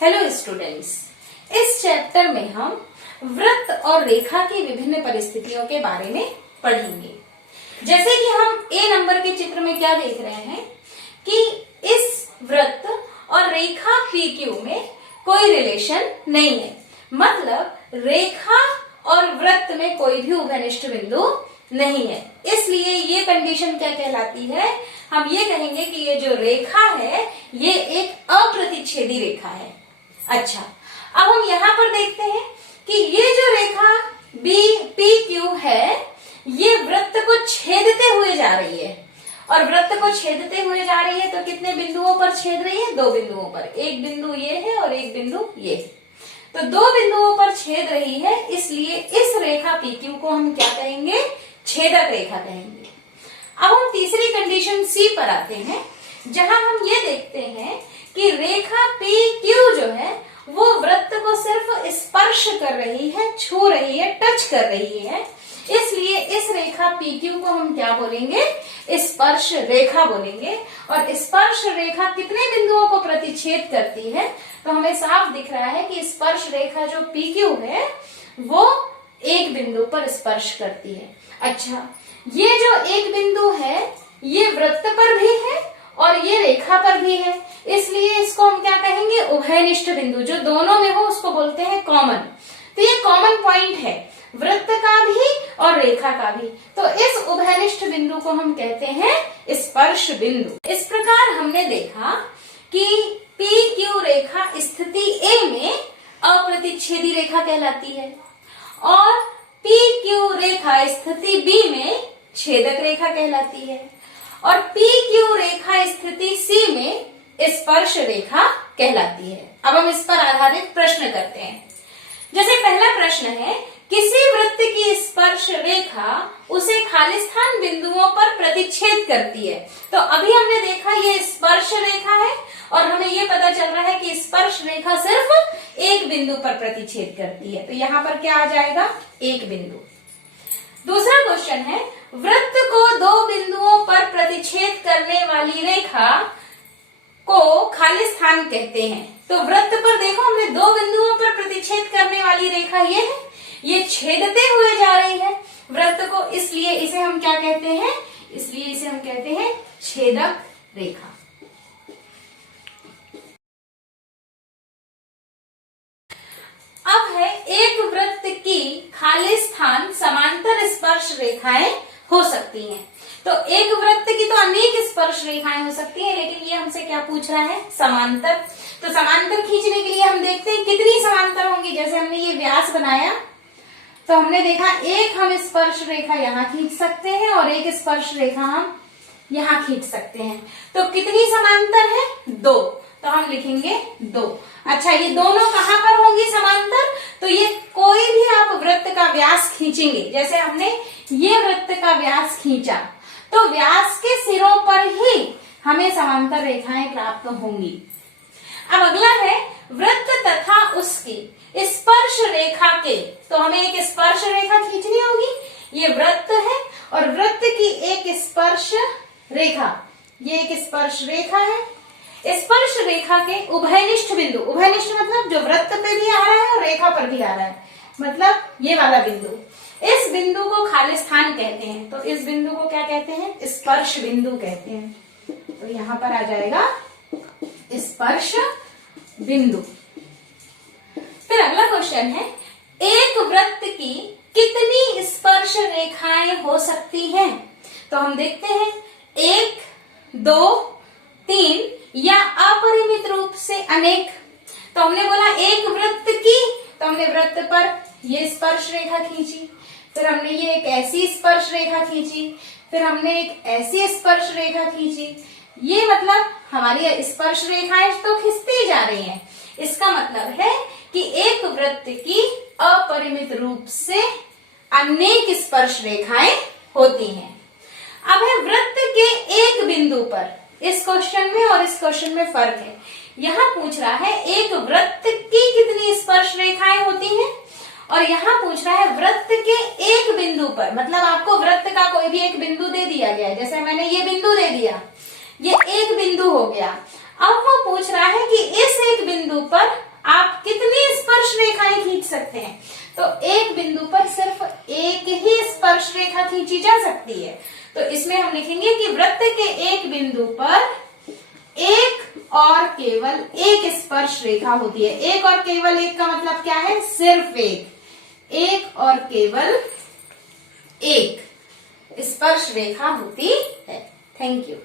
Hello students, इस chapter में हम वृत्त और रेखा की विभिन्न परिस्थितियों के बारे में पढ़ेंगे। जैसे कि हम ए नंबर के चित्र में क्या देख रहे हैं कि इस वृत्त और रेखा PQ में कोई रिलेशन नहीं है, मतलब रेखा और वृत्त में कोई भी उभयनिष्ठ बिंदु नहीं है। इसलिए ये कंडीशन क्या कहलाती है, हम ये कहेंगे कि ये जो रेखा है ये एक अप्रतिच्छेदी रेखा है। अच्छा, अब हम यहाँ पर देखते हैं कि ये जो रेखा PQ है ये वृत्त को छेदते हुए जा रही है, और वृत्त को छेदते हुए जा रही है तो कितने बिंदुओं पर छेद रही है? 2 बिंदुओं पर। एक बिंदु ये है और एक बिंदु ये है, तो 2 बिंदुओं पर छेद रही है, इसलिए इस रेखा PQ को हम क्या कहेंगे? छेदक रेखा कहेंगे। अब हम तीसरी कंडीशन C पर आते हैं, जहां हम ये देखते हैं कि रेखा PQ जो है वो वृत्त को सिर्फ स्पर्श कर रही है, छू रही है, टच कर रही है, इसलिए इस रेखा PQ को हम क्या बोलेंगे? स्पर्श रेखा बोलेंगे। और स्पर्श रेखा कितने बिंदुओं को प्रतिच्छेद करती है? तो हमें साफ दिख रहा है कि स्पर्श रेखा जो PQ है वो एक बिंदु पर स्पर्श करती है। अच्छा, ये जो एक बिंदु है ये वृत्त पर भी है और ये रेखा पर भी है, इसलिए इसको हम क्या कहेंगे? उभयनिष्ठ बिंदु। जो दोनों में हो उसको बोलते हैं कॉमन। तो ये कॉमन पॉइंट है वृत्त का भी और रेखा का भी, तो इस उभयनिष्ठ बिंदु को हम कहते हैं स्पर्श बिंदु। इस प्रकार हमने देखा कि PQ रेखा स्थिति A में अप्रतिच्छेदी रेखा कहलाती है और PQ रेखा स्थिति B में छेदक रेखा कहलाती है, और PQ रेखा स्थिति C में स्पर्श रेखा कहलाती है। अब हम इस पर आधारित प्रश्न करते हैं। जैसे पहला प्रश्न है, किसी वृत्त की स्पर्श रेखा उसे खालिस्तान बिंदुओं पर प्रतिच्छेद करती है। तो अभी हमने देखा ये स्पर्श रेखा है और हमें ये पता चल रहा है कि स्पर्श रेखा सिर्फ एक बिंदु पर प्रतिच्छेद करती है, तो यहाँ पर क्या आ जाएगा? एक बिंदु। दूसरा क्वेश्चन है, वृत्त को 2 बिंदुओं पर प्रतिच्छेद करने वाली रेखा को खालिस्तान कहते हैं। तो वृत्त पर देखो, हमने 2 बिंदुओं पर प्रतिच्छेद करने वाली रेखा ये है, ये छेदते हुए जा रही है वृत्त को, इसलिए इसे हम क्या कहते हैं? इसलिए इसे हम कहते हैं छेदक रेखा। अब है एक वृत्त की खालिस्तान समांतर स्पर्श रेखाएं हो सकती हैं। तो एक वृत्त की तो अनेक स्पर्श रेखाएं हो सकती हैं, लेकिन ये हमसे क्या पूछ रहा है? समांतर। तो समांतर खींचने के लिए हम देखते हैं कितनी समांतर होंगी। जैसे हमने ये व्यास बनाया तो हमने देखा एक हम स्पर्श रेखा यहाँ खींच सकते हैं और एक स्पर्श रेखा हम यहाँ खींच सकते हैं। तो कितनी समांतर है? 2। तो हम लिखेंगे 2। अच्छा, ये दोनों कहाँ पर होंगी समांतर? तो ये कोई भी आप वृत्त का व्यास खींचेंगे, जैसे हमने ये वृत्त का व्यास खींचा तो व्यास के सिरों पर ही हमें समांतर रेखाएं प्राप्त होंगी। अब अगला है वृत्त तथा उसकी स्पर्श रेखा के, तो हमें एक स्पर्श रेखा खींचनी होगी। ये वृत्त है और वृत्त की एक स्पर्श रेखा, ये एक स्पर्श रेखा है। स्पर्श रेखा के उभयनिष्ठ बिंदु, उभयनिष्ठ मतलब जो वृत्त पे भी आ रहा है और रेखा पर भी आ रहा है, मतलब ये वाला बिंदु, इस बिंदु को खालिस्तान कहते हैं। तो इस बिंदु को क्या कहते हैं? स्पर्श बिंदु कहते हैं। तो यहाँ पर आ जाएगा स्पर्श बिंदु। फिर अगला क्वेश्चन है, एक वृत्त की कितनी स्पर्श रेखाएं हो सकती हैं? तो हम देखते हैं 1, 2, 3 या अपरिमित रूप से अनेक। तो हमने बोला एक वृत्त की, तो हमने वृत्त पर ये स्पर्श रेखा खींची, फिर हमने ये एक ऐसी स्पर्श रेखा खींची, फिर हमने एक ऐसी स्पर्श रेखा खींची। ये मतलब हमारी स्पर्श रेखाएं तो खिंचती जा रही हैं। इसका मतलब है कि एक वृत्त की अपरिमित रूप से अनेक स्पर्श रेखाएं होती हैं। अब है वृत्त के एक बिंदु पर, इस क्वेश्चन में और इस क्वेश्चन में फर्क है। यहाँ पूछ रहा है एक वृत्त की कितनी स्पर्श रेखाएं होती हैं, और यहाँ पूछ रहा है वृत्त के एक बिंदु पर, मतलब आपको वृत्त का कोई भी एक बिंदु दे दिया गया है। जैसे मैंने ये बिंदु दे दिया, ये एक बिंदु हो गया। अब वो पूछ रहा है कि इस एक बिंदु पर खींची जा सकती है। तो इसमें हम लिखेंगे कि वृत्त के एक बिंदु पर एक और केवल एक स्पर्श रेखा होती है। एक और केवल एक का मतलब क्या है? सिर्फ एक और केवल एक स्पर्श रेखा होती है। Thank you.